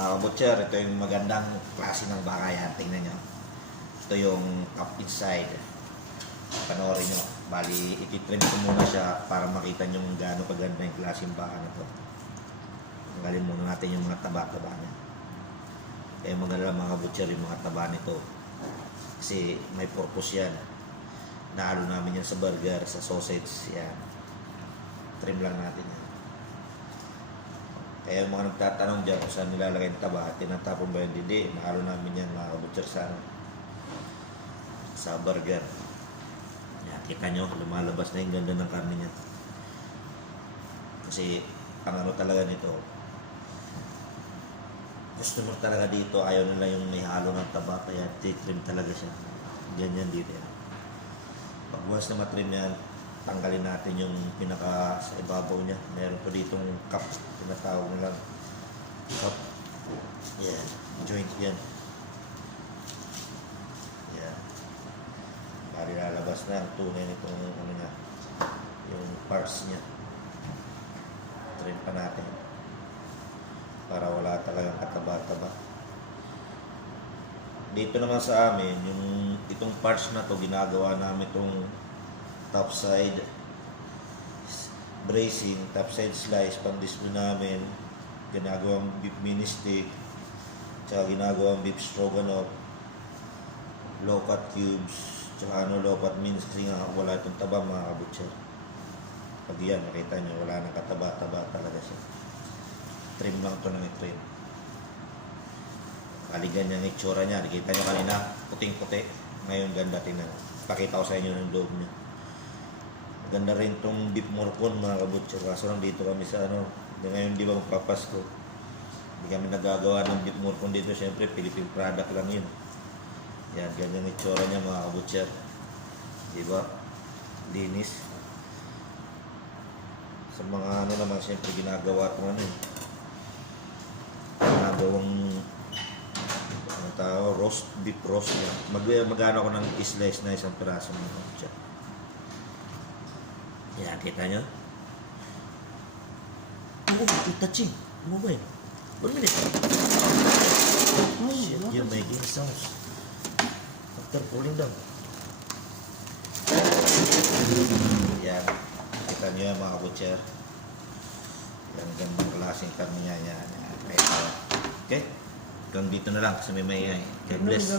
Mga kabutcher, ito yung magandang klase ng baka yan. Tingnan nyo. Ito yung cup inside. Panoorin nyo. Bali, ititrim ko muna siya para makita nyo kung gaano kaganda yung klaseng baka na to. Tanggalin muna natin yung mga taba-taba niya. Kaya maganda mga kabutcher yung mga taba nito. Kasi may purpose yan. Nahalo namin yan sa burger, sa sausage. Yan. Trim lang natin yan. Kaya yung mga nagtatanong dyan kung saan nilalagay yung taba, tinatapon ba yun? Hindi. Mahalo namin yan mga kabutcher sa, ano, sa burger. Yan, kita nyo, lumalabas na yung ganda ng karne niya. Kasi, ang ano talaga nito, customer talaga dito, ayaw nila yung may halo ng taba, kaya titrim talaga siya. Ganyan dito yan. Pag once na matrim yan, tanggalin natin yung pinaka sa ibabaw niya. Meron po ditong cup, tinatawag nilang cup. Yan, joint yan. Yan. Bali lalabas na ang tunay nitong ano niya, yung parts niya. Trim pa natin para wala talagang kataba-taba. Dito naman sa amin, yung itong parts na to ginagawa namin itong top side bracing, top side slice, pang display namin, ginagawang beef mini steak, tsaka ginagawang beef stroganoff, low cut cubes, tsaka ano low cut means kasi nga wala itong taba mga kabutcher. Pag yan, makita nyo, wala nang kataba-taba talaga siya. Trim lang to ng trim. Kaligan yung itsura niya. Nakita nyo kanina, puting-puti. Ngayon ganda tingnan. Pakita ko sa inyo ng loob niya. Ganda rin tong beef morcon mga kabutcher. Kaso lang dito kami sa ano, ngayon di ba magpapasko. Hindi kami nagagawa ng beef morcon dito. Siyempre, Philippine product lang yun. Yan, ganyan itsura niya mga kabutcher. Di ba? Linis. Sa mga ano naman, siyempre ginagawa itong ano eh. Ginagawang ano tao, roast, beef roast. Mag magano ako ng slice na isang piraso mga kabutcher. Yan, kita nyo? Oo, oh, touching. Ano ba yun? One minute. Shit, you're making sounds. After cooling down. Yan. Kita nyo yan mga butcher. Yan, gandang klaseng kami. Yan, yan. Okay. Hanggang dito na lang kasi may may God bless.